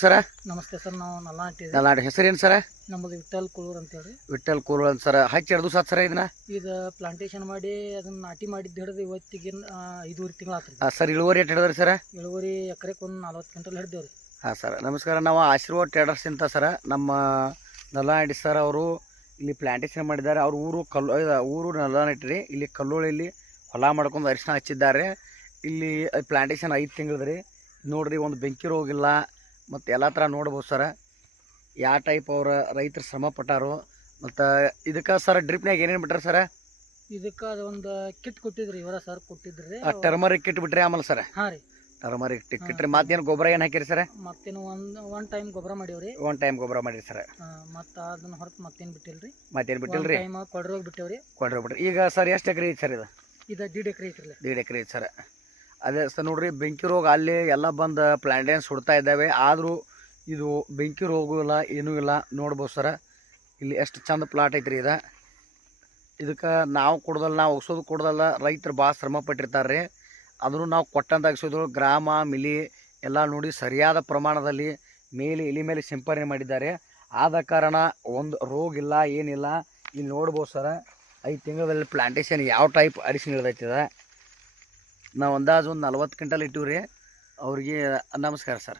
ಸರ ನಮಸ್ತೆ ಸರ್. ನಾವು ನಲ್ಲಾಡಿ ಹೆಸರೇನು ಸರ? ನಮ್ಮದು ವಿಠಲ್ ಕುಳೂರ್ ಅಂತ ಹೇಳಿ. ವಿಠಲ್ ಕೂಲ್ ಅಂತ ಸರ. ಹಚ್ಚಿ 2 ದಿವಸ ಆತ್ ಸರ ಇದನ್ನ? ಇದು ಪ್ಲಾಂಟೇಶನ್ ಮಾಡಿ ಅದನ್ನ ನಾಟಿ ಮಾಡಿದ್ದು ಹಿಡಿದು ಇವತ್ತಿಗೆ 5 ತಿಂಗಳು ಆತ್ರಿ. ಸರ್ ಇಳುವರಿ ಎಷ್ಟು ಹಿಡಿದ್ರಿ ಸರ? ಇಳುವರಿ ಎಕರೆಗೆ ಒಂದು 40 ಕ್ವಿಂಟಲ್ ಹಿಡಿದೇವ್ರಿ. ಸರ್ ನಮಸ್ಕಾರ. ನಾವು ಆಶೀರ್ವಾದ್ ಟ್ರೇಡರ್ಸ್ ಅಂತ ಸರ. ನಮ್ಮ ನಲ್ಲಾಡಿ ಸರ್ ಅವರು ಇಲ್ಲಿ ಪ್ಲಾಂಟೇಶನ್ ಮಾಡಿದ್ದಾರೆ. ಅವ್ರ ಊರು ನಲ್ಲಾನಟ್ಟಿ ರೀ. ಇಲ್ಲಿ ಕಲ್ಲೋಳಿಯಲ್ಲಿ ಹೊಲ ಮಾಡ್ಕೊಂಡು ಅರಿಶಿನ ಹಚ್ಚಿದ್ದಾರೆ. ಇಲ್ಲಿ ಪ್ಲಾಂಟೇಶನ್ 5 ತಿಂಗಳದ್ರಿ. ನೋಡ್ರಿ, ಒಂದು ಬೆಂಕಿ ರೋಗ ಇಲ್ಲ ಮತ್ತು ಎಲ್ಲ ಥರ ನೋಡ್ಬೋದು ಸರ. ಯಾವ ಟೈಪ್ ಅವ್ರ ರೈತರು ಶ್ರಮ ಪಟ್ಟಾರು. ಮತ್ತು ಇದಕ್ಕೆ ಸರ್ ಡ್ರಿಪ್ನಾಗ ಏನೇನು ಬಿಟ್ಟಾರ ಸರ? ಇದಕ್ಕೆ ಅದೊಂದು ಕಿಟ್ ಕೊಟ್ಟಿದ್ರಿ, ಇವರ ಸರ್ ಕೊಟ್ಟಿದ್ರಿ. ಟರ್ಮರಿಕ್ ಕಿಟ್ ಬಿಟ್ರಿ ಆಮೇಲೆ ಸರ? ಹಾಂ ರೀ, ಟರ್ಮರಿಕ್ ಕಿಟ್ರಿ. ಮತ್ತೇನು ಗೊಬ್ಬರ ಏನು ಹಾಕಿರಿ ಸರ? ಮತ್ತೇನು ಒನ್ ಟೈಮ್ ಗೊಬ್ಬರ ಮಾಡೀವ್ರಿ. ಒನ್ ಟೈಮ್ ಗೊಬ್ಬರ ಮಾಡಿರಿ ಸರ. ಮತ್ತು ಅದನ್ನ ಹೊರತು ಮತ್ತೇನು ಬಿಟ್ಟಿಲ್ರಿ. ಮತ್ತೇನು ಬಿಟ್ಟಿಲ್ರಿ? ಟೈಮ್ ಕೊಡ್ರೋಗಿ ಬಿಟ್ಟೇವ್ರಿ. ಬಿಟ್ರಿ. ಈಗ ಸರ್ ಎಷ್ಟು ಎಕರೆ ಐತೆ ಸರ್ ಇದು? ಇದು 1.5 ಎಕರೆ ಐತ್ರಿ. 1.5 ಎಕರೆ ಐತೆ ಸರ್. ಅದೇ ಸರ್ ನೋಡ್ರಿ, ಬೆಂಕಿ ರೋಗ ಅಲ್ಲಿ ಎಲ್ಲ ಬಂದು ಪ್ಲಾಂಟೇನ್ ಸುಡ್ತಾ ಇದ್ದಾವೆ. ಆದರೂ ಇದು ಬೆಂಕಿ ರೋಗ ಇಲ್ಲ, ಏನೂ ಇಲ್ಲ. ನೋಡ್ಬೋದು ಸರ, ಇಲ್ಲಿ ಎಷ್ಟು ಚಂದ ಪ್ಲಾಟ್ ಐತ್ರಿ ಇದು. ಇದಕ್ಕೆ ನಾವು ಕೊಡೋದಲ್ಲ, ನಾವು ಒಗ್ಸೋದು ಕೊಡೋದಲ್ಲ, ರೈತರು ಭಾಳ ಶ್ರಮ ಪಟ್ಟಿರ್ತಾರೆ ರೀ. ಅದನ್ನು ನಾವು ಕೊಟ್ಟಂತ ಅಗಿಸೋದು ಗ್ರಾಮ ಮಿಲಿ ಎಲ್ಲ ನೋಡಿ ಸರಿಯಾದ ಪ್ರಮಾಣದಲ್ಲಿ ಎಲೆ ಮೇಲೆ ಸಿಂಪರಣೆ ಮಾಡಿದ್ದಾರೆ. ಆದ ಕಾರಣ ಒಂದು ರೋಗ ಇಲ್ಲ, ಏನಿಲ್ಲ. ಇಲ್ಲಿ ನೋಡ್ಬೋದು ಸರ, 5 ತಿಂಗಳಲ್ಲಿ ಪ್ಲಾಂಟೇಶನ್ ಯಾವ ಟೈಪ್ ಅರಿಶಿನ ಇಳ್ದೈತಿದೆ. ನಾವು ಅಂದಾಜು ಒಂದು 40 ಕ್ವಿಂಟಲ್ ಇಟ್ಟಿವಿ ರೀ. ಅವ್ರಿಗೆ ನಮಸ್ಕಾರ ಸರ್.